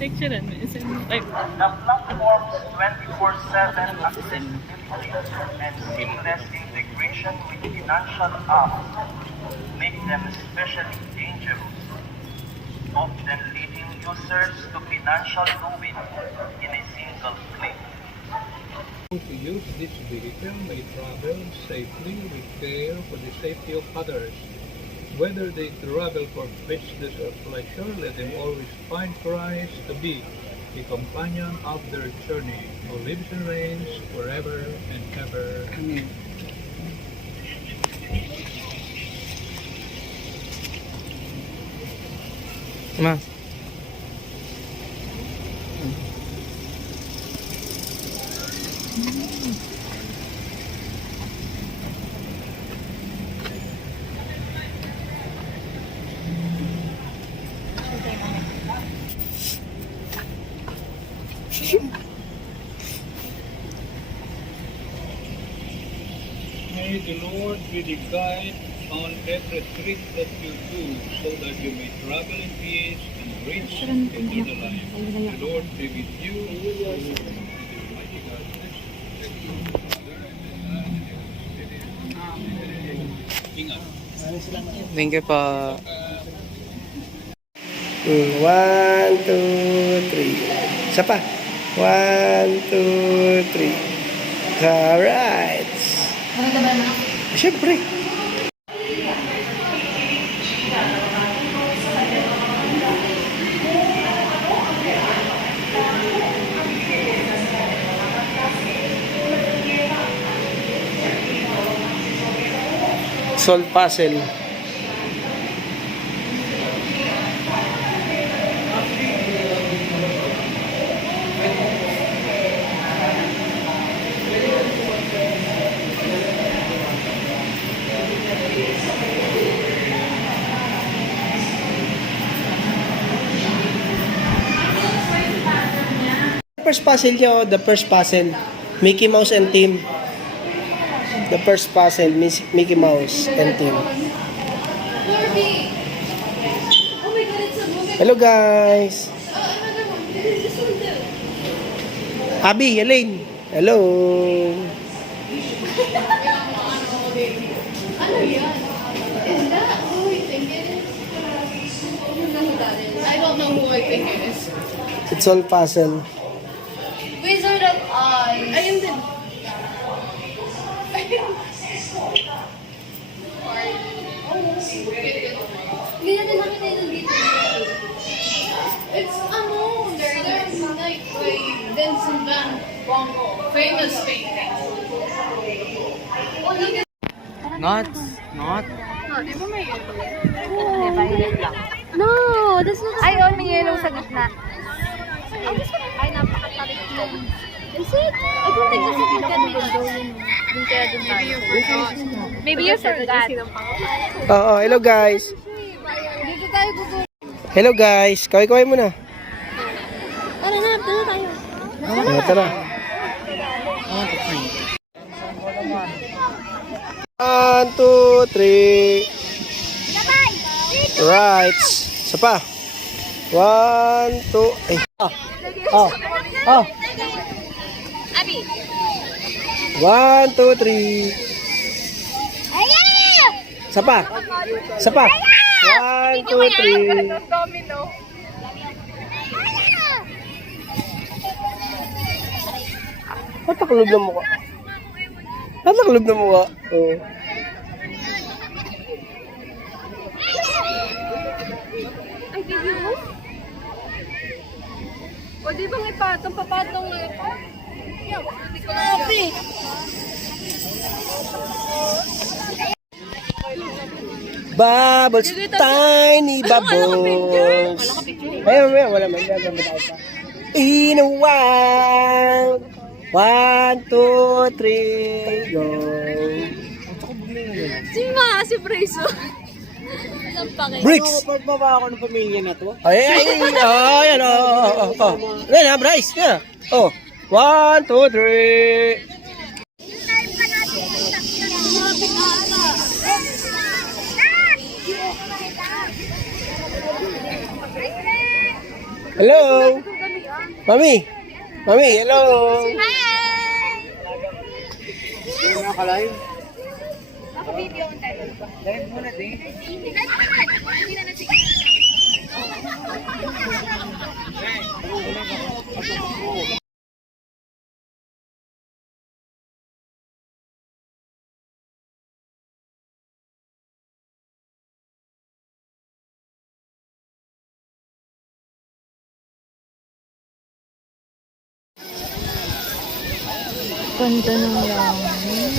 Picturean mo. Like, The platform's 24/7 accessibility and seamless integration with financial apps make them especially dangerous, often leading users to financial ruin in a single click. Those who use this vehicle may travel safely with care for the safety of others. Whether they travel for business or pleasure, let them always find Christ to be the companion of their journey, who lives and reigns forever and ever. Amen. Ma. May the Lord be the guide on every trip that you do, so that you may travel in peace and reach eternal life. The Lord be with you. Almighty God, ingat. Thank you po. 1, 2, 3. Isa pa. 1, 2, 3. Alright. Siyempre. Solve puzzle. First puzzle nyo, the first puzzle, Mickey Mouse and Team. The first puzzle, Mickey Mouse and Team. Hello guys. Abby, Elaine. Hello. I don't know who I think it is. It's all puzzle. Wizard of Oz. Ayun din. Hindi natin nakita yun dito. It's there's like Vincent van Gogh, famous painting. Oh, look at Not. di ba may yellow? Violet lang. No, that's not. Ay, oh, may yellow sa gitna. Ay, napakatarik nun. Is it? I don't think that's a good Dun kaya dun tayo. Maybe you forgot. Oo, hello guys. Dito tayo gugulo. Hello guys. Kaway-kaway muna. Tara na, doon tayo. Tara. 1, 2, 3. Right. Isa pa. 1, 2. Ay. Abi. 1, 2, 3. Isa pa. 1, 2, 3. Domino. Pataklob ng mukha. Oo. Ay, video mo? O, di bang papatong na ito? Hindi ko na yan. Bubbles, tiny bubbles. Ay, wala man. In a while. 1, 2, 3, go. Si Brayso. Alam pa kayo. Bricks! Part ba ba ako ng pamilya na to? Yan, Yan na, Bryce, yan. 1, 2, 3. Hello. Mami. Mami, hello. Sino na ka-live? Naka-video ang tayo. Live mo na din. Hindi na nasigil. Ganda ng langit.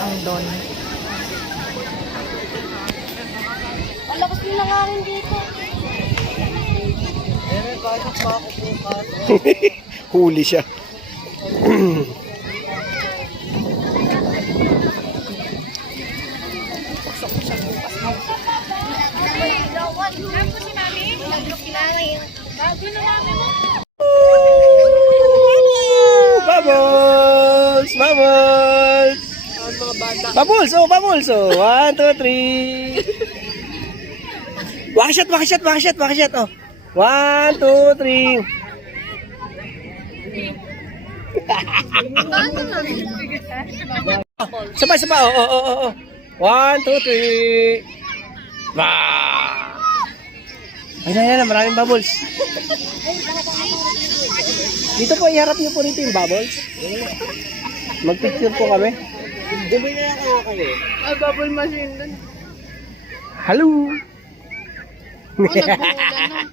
Ang don. Ang lakas ng langangin dito. May pasok pa ako bukas. Huli siya. Bubbles! Bubbles! Bubbles! Oh, bubbles! Oh, 1, 2, 3. Wakashot, wakashot, wakashot, wakashot. Oh. 1, 2, 3. Sabay, sabay. Oh, oh, oh, oh. 1, 2, 3. Wow! Ayan, ayan, maraming bubbles. Dito po, iharap niyo po rito yung bubbles. Mag-picture po kami. Dumi na lang ako kayo. Ah, bubble machine dun. Hello! Oh, nagbuhulan na.